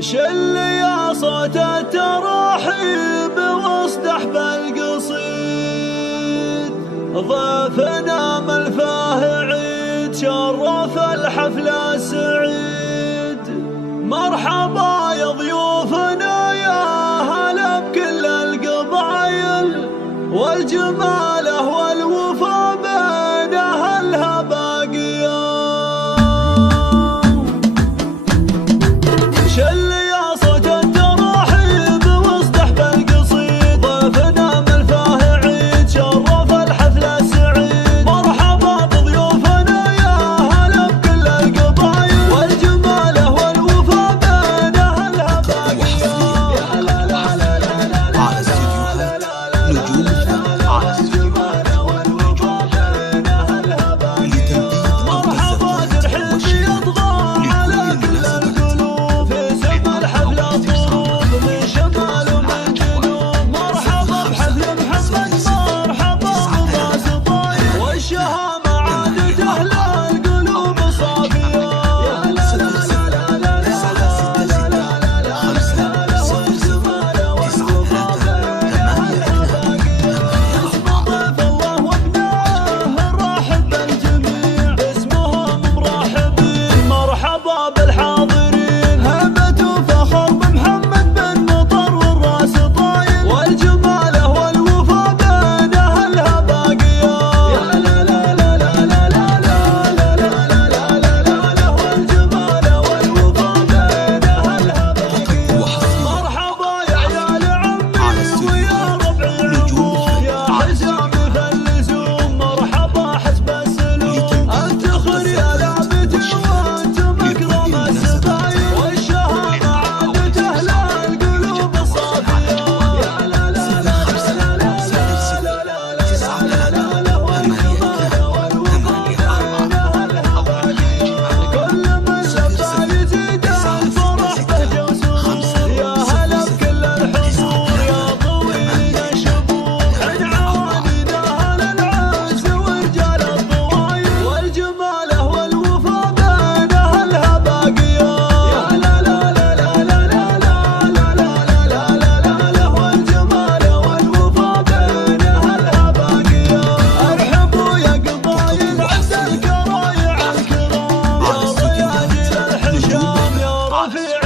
شل يا صوت التراحيب وسط احفل القصيد، ضيفنا ملفاه عيد شرف الحفل السعيد. مرحبا يا ضيوفنا يا هلا بكل القبايل، والجمال والوفا بين اهلها باقيه. شل يا صوت التراحيب وسط احفل القصيد، ضيفنا ملفاه عيد شرف الحفل السعيد. مرحبا بضيوفنا يا هلا بكل القبايل، والجمال والوفا بين اهلها باقيه. يا لا لا لا لا لا على استديوهات نجوم الفن، على استديوهات والوفا بين اهلها باقيه. مرحبا ترحيب يطغى على كل القلوب، في سما الحفل الضروب من شمال ومن جنوب. مرحبا بحفل محمد، مرحبا براس طاير، والشهامة عادت اهل القلوب صافيه. يا لا لا لا لا لا لا لا لا لا، والجمال والوفا بين اهلها باقيه. اسم ضيف الله وابنائه نرحب بالجميع، باسمهم مرحبين. مرحبا بالحاضرين، هبة وفخر بمحمد بن مطر والراس طاير، والجمال والوفا بين اهلها باقيه. يا لا لا لا لا لا لا لا لا لا لا لا، والجمال والوفا بين اهلها باقيه. مرحبا يا عيال عمي ويا ربعي العموم، يا حزامي فاللزوم. مرحبا حسب السلوم، افتخر يا لعبتي وانتم اكرم السقاير، والشهامة عادت اهل القلوب الصافيه. يا لا لا لا لا لا لا لا لا لا، والجمال والوفا بين اهلها باقيه. كل من لبى يزيد الفرح بهجه وسرور، يا هلا بكل الحضور يا طويل الشبور. عد عوانينا اهل العز ورجال الضواير، والجمال والوفا بين اهلها باقيه. يا لا لا لا لا لا لا لا لا لا لا، والجمال والوفا بين اهلها باقيه. ارحبوا يا قبايل عز الكرايع الكرام، يا رياجل الحشام يا رفيع